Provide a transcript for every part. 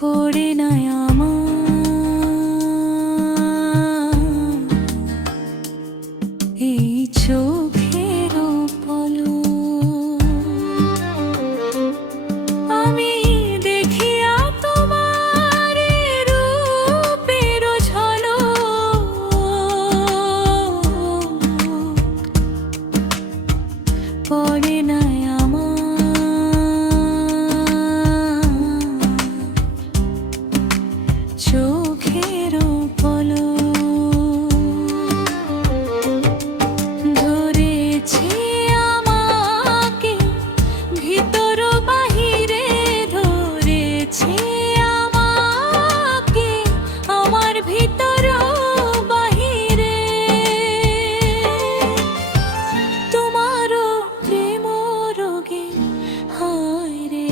পড়ে নাই আমার এই চোখের পলক। আমি দেখিয়া তোমার রূপের ঝলক, পড়ে নাই চোখের পলক। ধরেছে আমাকে ভিতর বাহিরে, ধরেছে আমাকে আমার ভিতর বাহিরে। তোমারও প্রেম রোগে হায় রে,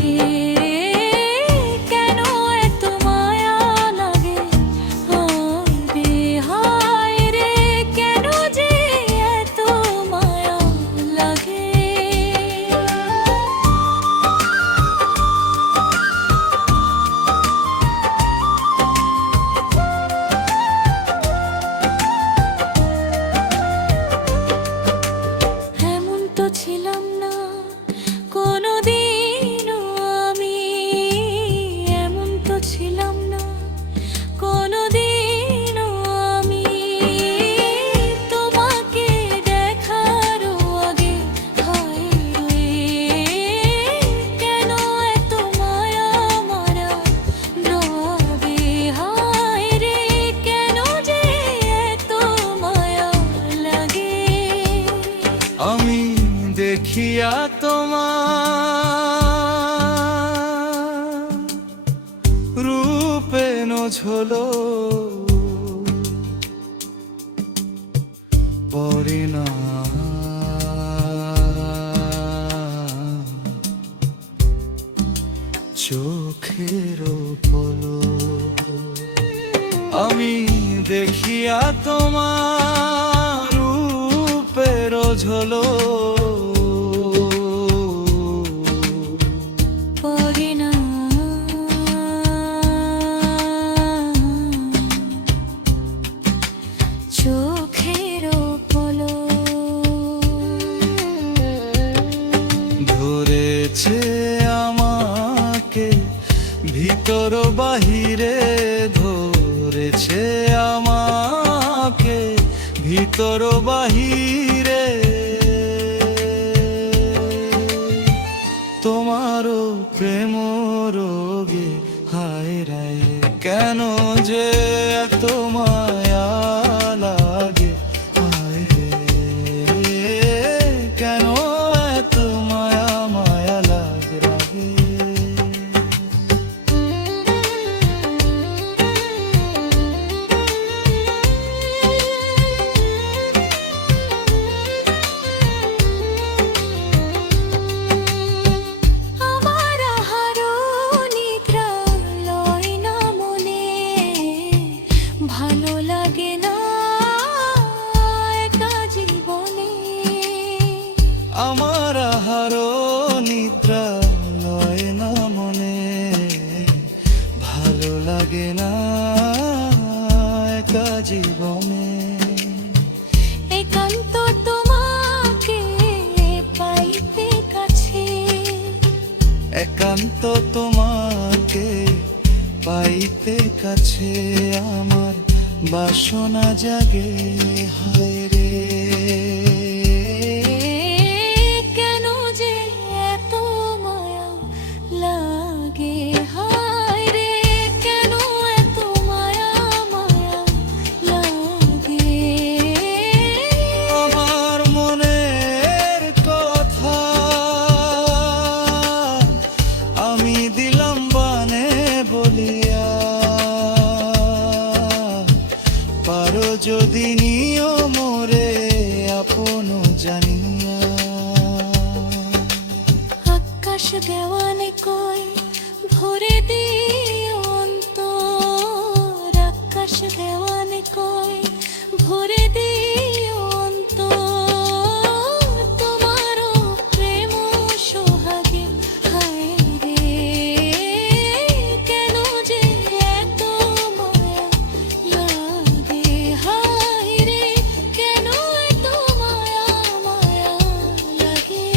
ছিলাম না কোনোদিনও আমি, এমন তো ছিলাম না কোনোদিনও আমি। তোমাকে দেখার আগে হায় রে, কেন এত মায়া মারা রবে হায় রে, কেন যে এত মায়া লাগে। আমি দেখিয়া তোমার রূপে ঝলক, পড়ে না চোখের পলক। আমি দেখিয়া তোমার রূপের ঝলক, পড়ে না চোখের পলক। ধরেছে আমাকে ভিতর বাহিরে, ধরেছে আমাকে ভিতর বাহিরে। তোমারও প্রেম রোগে হায় রায়, কেন যে এত মায়া লাগে হায় রে, কেন এত মায়া মায়া লাগে রাগে। ভালো লাগে না একা জীবনে, আমার আহারও নিদ্রা লয় না মনে, ভালো লাগে না একা জীবনে। একান্ত তোমাকে পাইতে কাছে, একান্ত তোমাকে পাইতে কাছে, আমার বাসনা জাগে হায় রে, কেন যে এত মায়া লাগে হায় রে, কেন এত মায়া মায়া লাগে। আমার মনে জানিয়া। আকাশ দেওয়ানে কই ভরে দিও অন্তর, আকাশ দেওয়ানে কই ভরে দিও অন্তর, তোমারও প্রেম সোহাগে। হায় রে কেন যে এত মায়া লাগে, হায় রে কেন এত মায়া মায়া লাগে।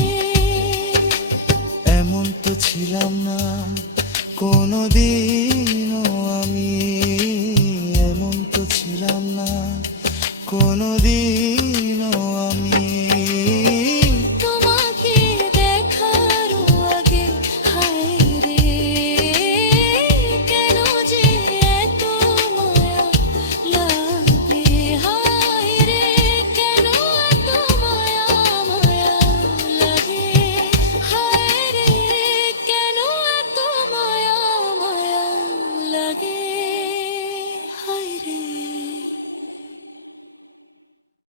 এমন তো ছিলাম না কোনোদিনও আমি, এমন তো ছিলাম না কোনোদিন